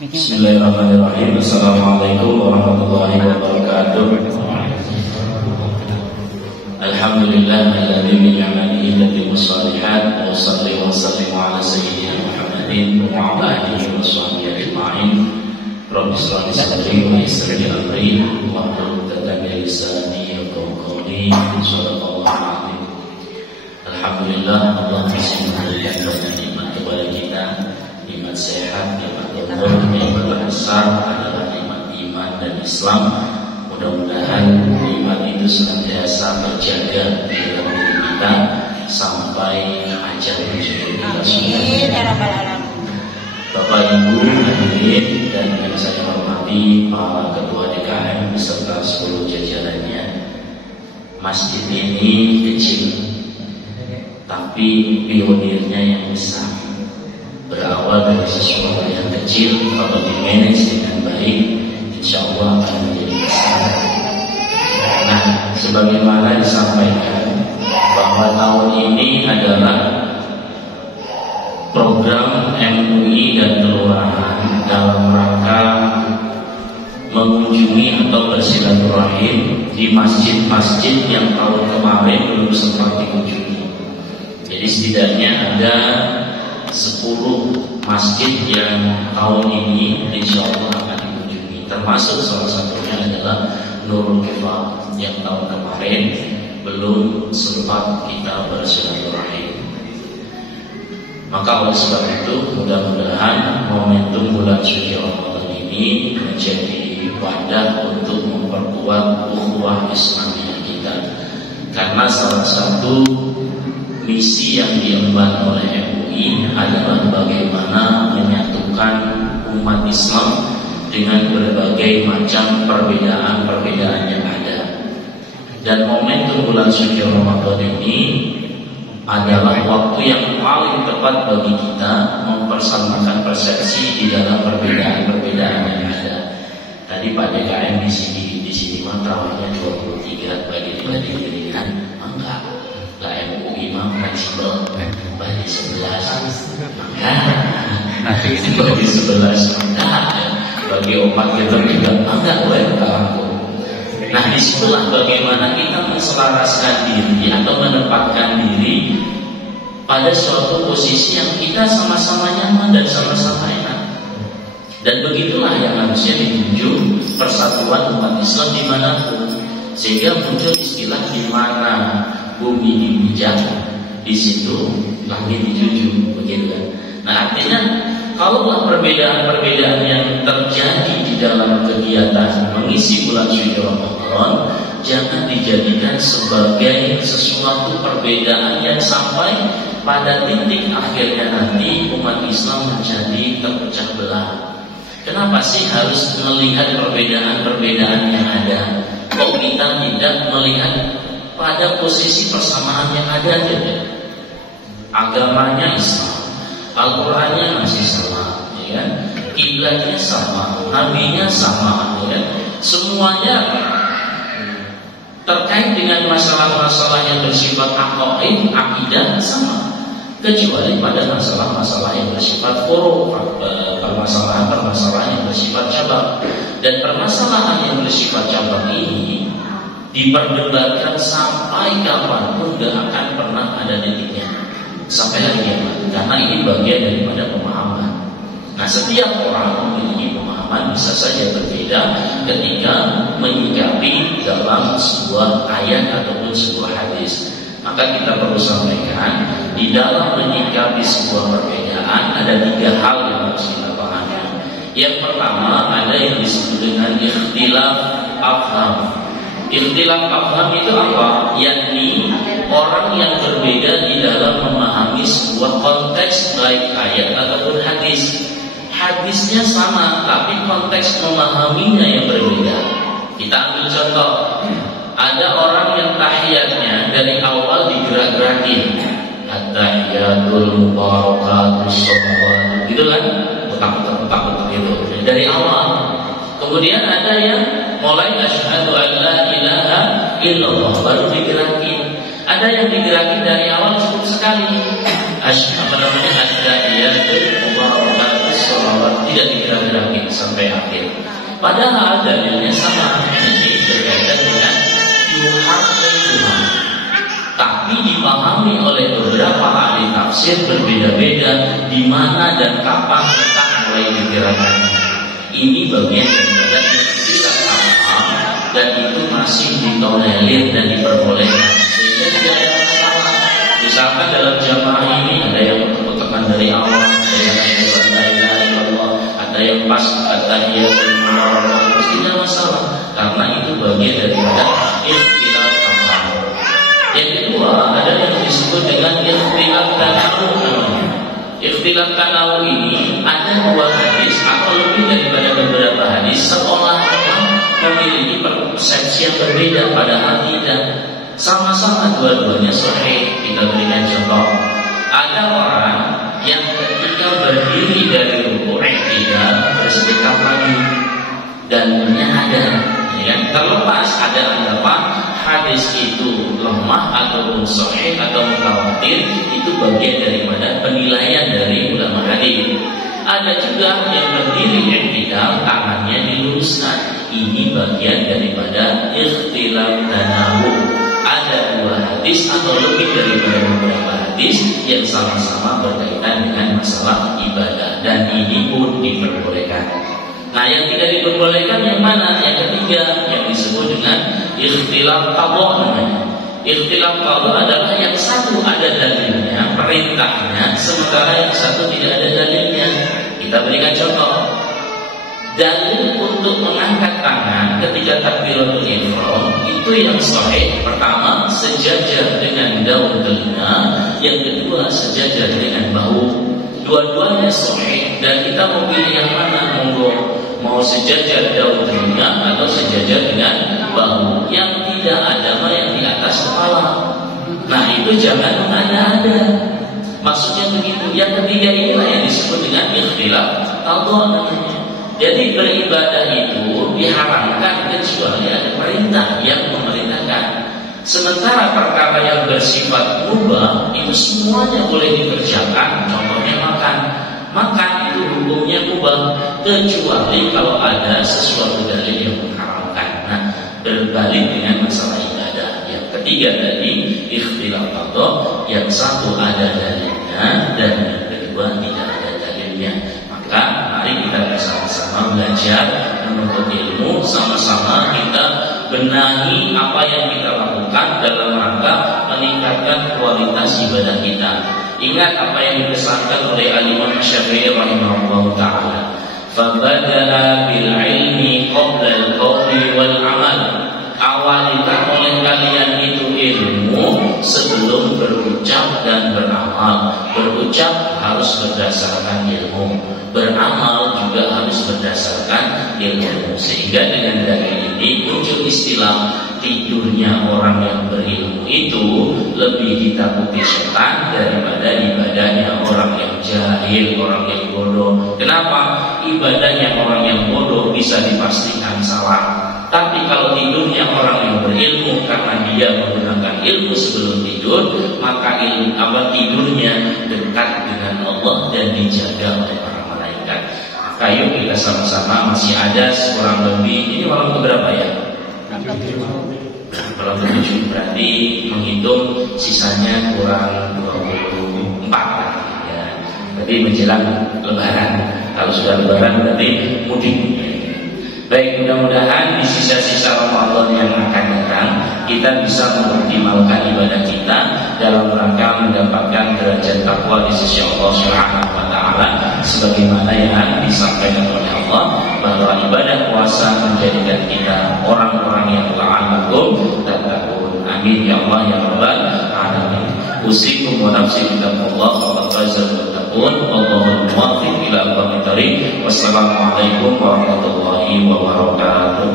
Bismillahirrahmanirrahim. Assalamualaikum warahmatullahi wabarakatuh. Alhamdulillahilladzi bi ni'matihi tatimmu shalihat wa shalli wa sallim ala sayyidina Muhammadin wa ala alihi wa sahbihi ajma'in. Rabbi shrah li sadri wa yassir li amri wahlul 'uqdatam min lisani yafqahu qawli. Shadaqallahu a'lam. Alhamdulillah, Allah masih memberikan banyak nikmat kepada kita. Nikmat sehat, nikmat umur, nikmat terbesar adalah nikmat iman dan Islam. Mudah-mudahan nikmat itu senantiasa terjaga di dalam diri kita sampai ajal menjemput kita semua. Bapak Ibu hadirin dan yang saya hormati para ketua DKM beserta seluruh jajarannya. Masjid ini kecil, tapi pionirnya yang besar. Berawal dari sesuatu yang kecil, kalau dimanage dengan baik, insya Allah akan menjadi besar. Nah, sebagaimana disampaikan bahwa tahun ini adalah program MUI dan kelurahan dalam rangka mengunjungi atau bersilaturahim di masjid-masjid yang tahun kemarin belum sempat dikunjungi. Jadi setidaknya ada 10 masjid yang tahun ini insya Allah akan dikunjungi. Termasuk salah satunya adalah Nurul Kifah yang tahun kemarin belum sempat kita bersilaturahim. Maka oleh sebab itu mudah-mudahan momentum bulan suci Ramadan ini menjadi wadah untuk memperkuat ukhuwah Islamiyah kita. Karena salah satu misi yang diemban oleh MUI adalah bagaimana menyatukan umat Islam dengan berbagai macam perbedaan-perbedaan yang ada. Dan momentum bulan suci Ramadan ini adalah waktu yang paling tepat bagi kita mempersamakan persepsi di dalam perbedaan-perbedaan yang ada. Tadi Pak DKM di sini tarawihnya 23 bagi dengan enggak. Lah MUI mah fleksibel bagi 11 maka bagi 11 maka bagi 4 kita juga enggak boleh aku. Nah, disitulah bagaimana kita menselaraskan diri atau menempatkan diri pada suatu posisi yang kita sama-sama nyaman dan sama-sama enak. Dan begitulah yang harusnya ditunjuk persatuan umat Islam dimanapun. Sehingga muncul istilah di mana bumi dipijak, di situ langit dijunjung, begitu kan? Nah, artinya kalau perbedaan-perbedaan yang terjadi di dalam kegiatan mengisi bulan suci Ramadan jangan dijadikan sebagai sesuatu perbedaan yang sampai pada titik akhirnya nanti umat Islam menjadi terpecah belah. Kenapa sih harus melihat perbedaan-perbedaan yang ada? Kok kita tidak melihat pada posisi persamaan yang ada aja? Agamanya Islam, Al-Qurannya masih sama, ya kan? Kiblatnya sama, nabinya sama, ya kan? Semuanya terkait dengan masalah-masalah yang bersifat aqaid, akidah sama, kecuali pada masalah-masalah yang bersifat furu', permasalahan-permasalahan yang bersifat cabang. Dan permasalahan yang bersifat cabang ini diperdebatkan sampai kapanpun tidak akan pernah ada titiknya, sampai lagi kiamat. Karena ini bagian daripada pemahaman. Nah, setiap orang memiliki pemahaman bisa saja berbeda ketika menyikapi dalam sebuah ayat ataupun sebuah hadis. Maka kita perlu sampaikan di dalam menyikapi sebuah perbedaan ada 3 hal yang harus kita pahami. Yang pertama ada yang disebut dengan ikhtilaf afham. Ikhtilaf afham itu apa? Yakni orang yang berbeda di dalam memahami sebuah konteks baik ayat ataupun hadis. Hadisnya sama, tapi konteks memahaminya yang berbeda. Kita ambil contoh. Ada orang yang tahiyatnya dari awal digerak-gerakin. At-tahiyatul mubarakatus shalawat. Gitu kan? Petak-petak gitu. Dari awal. Kemudian ada yang mulai asyhadu an la ilaha illallah baru digerakin. Ada yang digerakin dari awal cukup sekali. At-tahiyatul mubarakatus shalawat tidak digerak-gerak. Padahal dalilnya sama, ini berkaitan dengan yuhaqqiquha. Tapi dipahami oleh beberapa ahli tafsir berbeda-beda di mana dan kapan letak mulai dikirakannya. Ini bagian daripada istilah sama dan itu masih ditolerir dan diperbolehkan sehingga tidak ada masalah. Misalkan dalam jamaah ini ada yang bertekan dari awal, ada yang la ilaha illallah, ada yang pas at-tahiyatul mubarakatuh, tidak masalah karena itu bagian daripada ikhtilaf sama. Yang kedua ada yang disebut dengan ikhtilaf tanawu namanya. Ikhtilaf tanawu ini ada dua hadis atau lebih daripada beberapa hadis seolah-olah memiliki persepsi yang berbeda padahal tidak. Sama-sama dua-duanya sahih. Kita berikan contoh. Ada orang yang ketika berdiri dari rukuk tidak bersedekap lagi dan ada, ya, terlepas ada anggapan hadis itu lemah ataupun sahih atau mutawatir, itu bagian daripada penilaian dari ulama hadis. Ada juga yang berdiri i'tidal tangannya diluruskan, ini bagian daripada ikhtilaf tanawu. Ada dua hadis atau lebih daripada beberapa hadis yang sama-sama berkaitan dengan masalah ibadah dan ini pun diperbolehkan. Nah, yang tidak diperbolehkan yang mana? Yang ketiga yang disebut dengan ikhtilaf qadha namanya. Ikhtilaf qadha adalah yang satu ada dalilnya, perintahnya, sementara yang satu tidak ada dalilnya. Kita berikan contoh. Dalil untuk mengangkat tangan ketika takbiratul ihram itu yang sahih. Pertama, sejajar dengan daun telinga. Yang kedua, sejajar dengan bahu. Dua-duanya sahih dan kita mau pilih yang mana? Monggo, mau sejajar daun telinga atau sejajar dengan bahu. Yang tidak ada mah yang di atas kepala. Nah, itu jangan mengada-ada. Maksudnya begitu. Yang ketiga inilah yang disebut dengan ikhtilaf qadha namanya. Jadi beribadah itu diharamkan kecuali ada perintah yang memerintahkan. Sementara perkara yang bersifat mubah itu semuanya boleh dikerjakan. Contohnya makan. Makan itu hukumnya mubah kecuali kalau ada sesuatu dalil yang mengharamkan. Nah, berbalik dengan masalah ibadah. Yang ketiga tadi ikhtilaf qadha, yang satu ada dalilnya dan yang kedua tidak ada dalilnya. Maka mari kita bersama-sama belajar menuntut ilmu, sama-sama kita benahi apa yang kita lakukan dalam rangka meningkatkan kualitas ibadah kita. Ingat apa yang dipesankan oleh Al-Imam Syafi'i rahimahullah ta'ala, fabada'a bil ilmi qabla al-qawli wal amal. Awalilah oleh kalian itu ilmu sebelum berucap dan beramal. Berucap harus berdasarkan ilmu, beramal juga harus berdasarkan ilmu. Sehingga dengan dalil ini muncul istilah tidurnya orang yang berilmu itu lebih ditakuti setan daripada ibadahnya orang yang jahil, orang yang bodoh. Kenapa? Ibadahnya orang yang bodoh bisa dipastikan salah. Tapi kalau tidurnya orang yang berilmu karena dia menggunakan ilmu sebelum tidur, maka tidurnya dekat dengan Allah dan dijaga oleh para malaikat. Maka yuk kita sama-sama, masih ada kurang lebih, ini malam keberapa ya? Kalau 7 berarti menghitung sisanya kurang 24 ya. Berarti menjelang Lebaran. Kalau sudah Lebaran berarti mudik. Baik, mudah-mudahan di sisa-sisa Ramadan yang akan datang kita bisa mengoptimalkan ibadah kita dalam rangka mendapatkan derajat takwa di sisi Allah Subhanahu wa taala sebagaimana yang disampaikan oleh Allah bahwa ibadah puasa menjadikan kita orang-orang yang la'allakum tattaqun. Amin ya Allah ya rabbal alamin. Usikum wa nafsi bittaqwallah wa fazal muttaqun. Wallahul muwaffiq ila aqwamit thariq. Wassalamualaikum warahmatullahi wabarakatuh.